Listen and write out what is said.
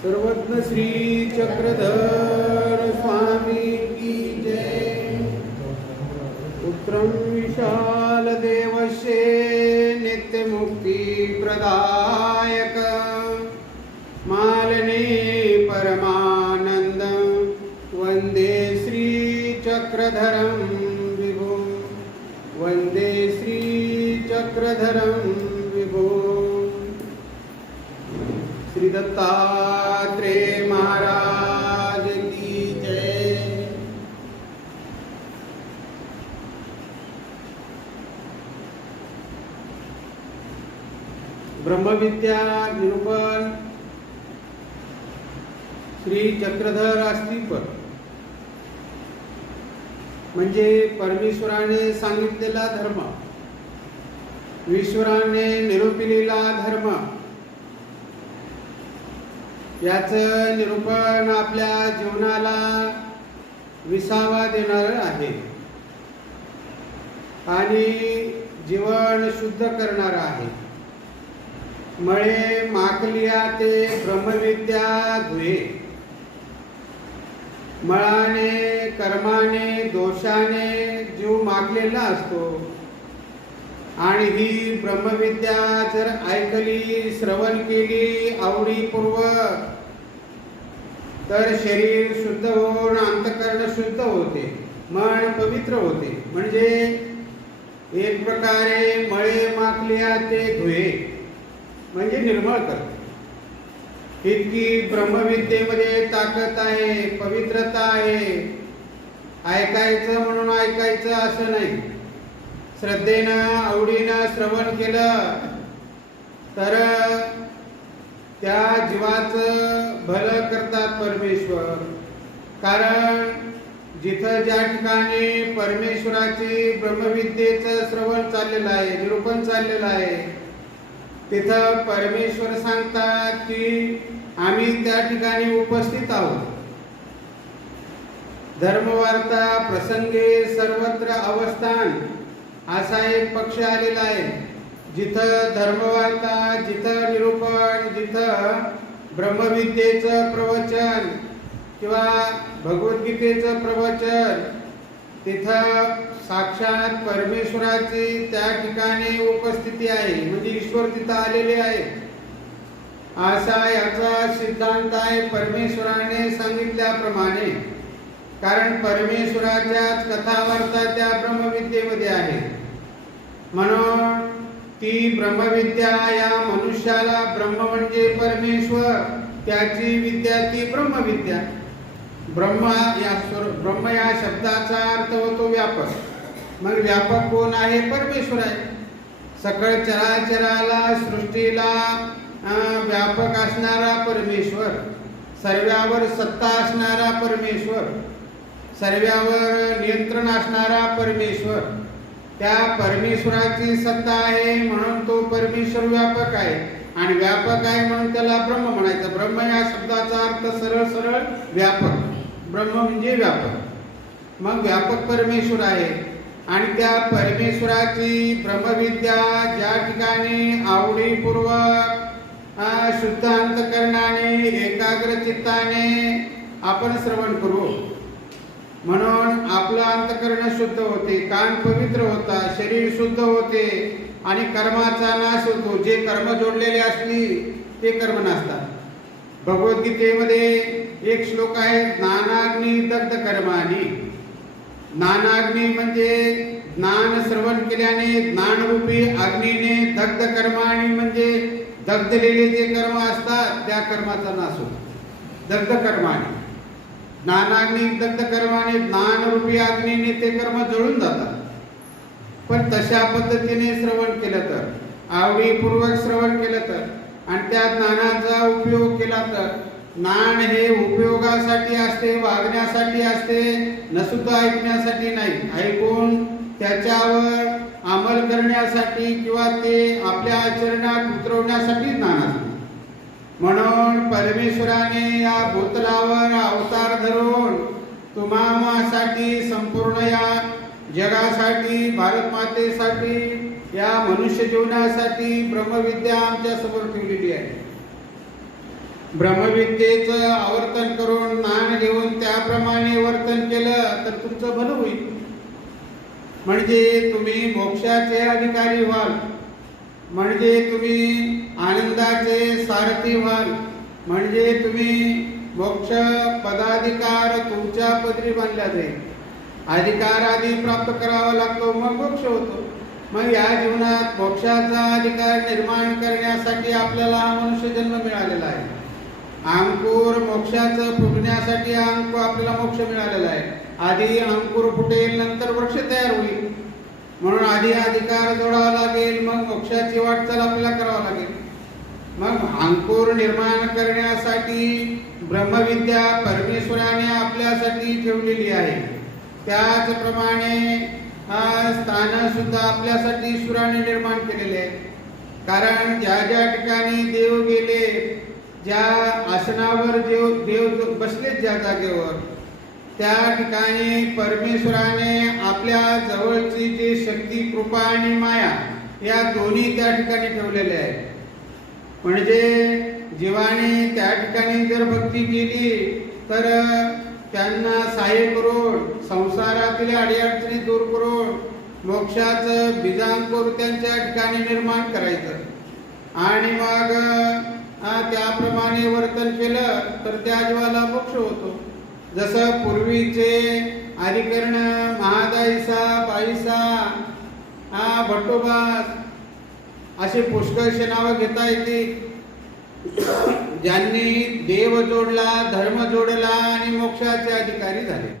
सर्वज्ञ श्री चक्रधर स्वामी की जय। पुत्रं विशाल देवशे प्रदायक। मालने परमानंद वंदे श्रीचक्रधरं विभो। वंदे श्रीचक्रधरं विभो। श्री दत्तात्रेय महाराज की जय। ब्रह्मविद्या निरूपण श्री चक्रधर आस्तीपर म्हणजे परमेश्वराने सांगितलेला धर्म ईश्वराने निरूपिलेला धर्म याचं निरूपण आपल्या जीवनाला विसावा देणार आहे. आणि जीवन शुद्ध करणार आहे. मळे माकलिया ते ब्रह्मविद्या धुये. मळाने कर्माने दोषाने जीव मागलेला असतो. आणि ही ब्रह्मविद्या जर ऐकली श्रवण केली आवडीपूर्वक तर शरीर शुद्ध होऊन अंतकरण शुद्ध होते मन पवित्र होते. म्हणजे एक प्रकारे मळे माकल्या ते धुये म्हणजे निर्मळ करते. इतकी ब्रह्मविद्येमध्ये ताकद आहे पवित्रता आहे. ऐकायचं म्हणून ऐकायचं असं नाही. श्रद्धेनं आवडीनं श्रवण केलं तर त्या जीवाचं भलं करतात परमेश्वर. कारण जिथं ज्या ठिकाणी परमेश्वराची ब्रह्मविद्येचं श्रवण चाललेलं आहे निरूपण चाललेलं आहे तिथं परमेश्वर सांगतात की आम्ही त्या ठिकाणी उपस्थित आहोत. धर्मवार्ता प्रसंगे सर्वत्र अवस्थान. असा एक पक्ष आलेला आहे. जिथं धर्मवार्ता जिथं निरूपण जिथं ब्रह्मविद्येचं प्रवचन किंवा भगवद्गीतेचं प्रवचन तिथं साक्षात परमेश्वराची त्या ठिकाणी उपस्थिती आहे. म्हणजे ईश्वर तिथं आलेले आहे. असा याचा सिद्धांत आहे परमेश्वराने सांगितल्याप्रमाणे. कारण परमेश्वराच्याच कथावार्ता त्या ब्रह्मविद्येमध्ये आहे. म्हणून ती ब्रह्मविद्या या मनुष्याला ब्रह्म म्हणजे परमेश्वर त्याची विद्या ती ब्रह्मविद्या. ब्रह्म या स्वर ब्रह्म या शब्दाचा अर्थ होतो व्यापक. मग व्यापक कोण आहे? परमेश्वर आहे. सकळ चराचराला सृष्टीला व्यापक असणारा परमेश्वर. सर्व्यावर सत्ता असणारा परमेश्वर. सर्वावर नियंत्रण असणारा परमेश्वर. त्या परमेश्वराची सत्ता आहे म्हणून तो परमेश्वर व्यापक आहे. आणि व्यापक आहे म्हणून त्याला ब्रह्म म्हणायचं. ब्रह्म या शब्दाचा अर्थ सरळ सरळ व्यापक. ब्रह्म म्हणजे व्यापक. मग व्यापक परमेश्वर आहे. आणि त्या परमेश्वराची ब्रह्मविद्या ज्या ठिकाणी आवडीपूर्वक शुद्ध अंतकरणाने एकाग्र चित्ताने आपण श्रवण करू. म्हणून आपलं शुद्ध होते कान पवित्र होता शरीर शुद्ध होते आणि कर्माचा नाश होतो. जे कर्म जोडलेले असली ते कर्म नसतात. भगवद्गीतेमध्ये एक श्लोक आहे ज्ञानाग्नी दग्ध कर्मानी ज्ञानाग्नी म्हणजे ज्ञान श्रवण केल्याने ज्ञानरूपी अग्नीने दग्ध कर्माणी म्हणजे दग्धलेले जे कर्म असतात त्या कर्माचा नाश होतो. दग्ध कर्माणी. ज्ञानाग्नी दग्ध कर्माने ज्ञानरूपी अग्नीने ते कर्म जळून जातात. पण तशा पद्धतीने श्रवण केलं तर आवडीपूर्वक श्रवण केलं तर आणि त्या ज्ञानाचा उपयोग केला तर ज्ञान हे उपयोगासाठी असते वागण्यासाठी असते नसुद्धा ऐकण्यासाठी नाही. ऐकून त्याच्यावर अंमल करण्यासाठी किंवा ते आपल्या आचरणात उतरवण्यासाठी ज्ञान असते. म्हणून परमेश्वराने या भूतलावर अवतार धरून तुम्हासाठी संपूर्ण या जगासाठी भारत मातेसाठी या मनुष्य जीवनासाठी ब्रह्मविद्या आमच्यासमोर ठेवलेली आहे. ब्रह्मविद्येचं आवर्तन करून ज्ञान घेऊन त्याप्रमाणे वर्तन केलं तर तुमचं भलं होईल. म्हणजे तुम्ही मोक्षाचे अधिकारी व्हाल. म्हणजे तुम्ही आनंदाचे सारथी व्हाल म्हणजे तुम्ही मोक्ष पदाधिकार तुमच्या पदरी बांधला जाईल अधिकार आधी प्राप्त करावा लागतो मग मोक्ष होतो. मग या जीवनात मोक्षाचा अधिकार निर्माण करण्यासाठी आपल्याला मनुष्य जन्म मिळालेला आहे. अंकुर मोक्षाचं फुटण्यासाठी अंकुर आपल्याला मोक्ष मिळालेला आहे. आधी अंकुर फुटेल नंतर वृक्ष तयार होईल. म्हणून आधी अधिकार जोडावा लागेल मग मोक्षाची वाटचाल आपल्याला करावं लागेल. मग अंकुर निर्माण करण्यासाठी ब्रह्मविद्या परमेश्वराने आपल्यासाठी ठेवलेली आहे. त्याचप्रमाणे हा स्थान सुद्धा आपल्यासाठी ईश्वराने निर्माण केलेले आहे. कारण ज्या ज्या ठिकाणी देव गेले ज्या आसनावर देव देव बसलेत ज्या जागेवर त्या ठिकाणी परमेश्वराने आपल्या जवळची जी शक्ती कृपा आणि माया या दोन्ही त्या ठिकाणी ठेवलेल्या आहेत. म्हणजे जीवाने त्या ठिकाणी जर भक्ती केली तर त्यांना सहाय्य करून संसारातील अडीअडचणी दूर करून मोक्षाचं बीजांकुर त्यांच्या ठिकाणी निर्माण करायचं. आणि मग त्याप्रमाणे वर्तन केलं तर त्या जीवाला मोक्ष होतो. जसं पूर्वीचे अधिकरण महादाईसा बाईसा हा भट्टोबास असे पुष्कळशी नावं घेता येते ज्यांनी देव जोडला धर्म जोडला आणि मोक्षाचे अधिकारी झाले.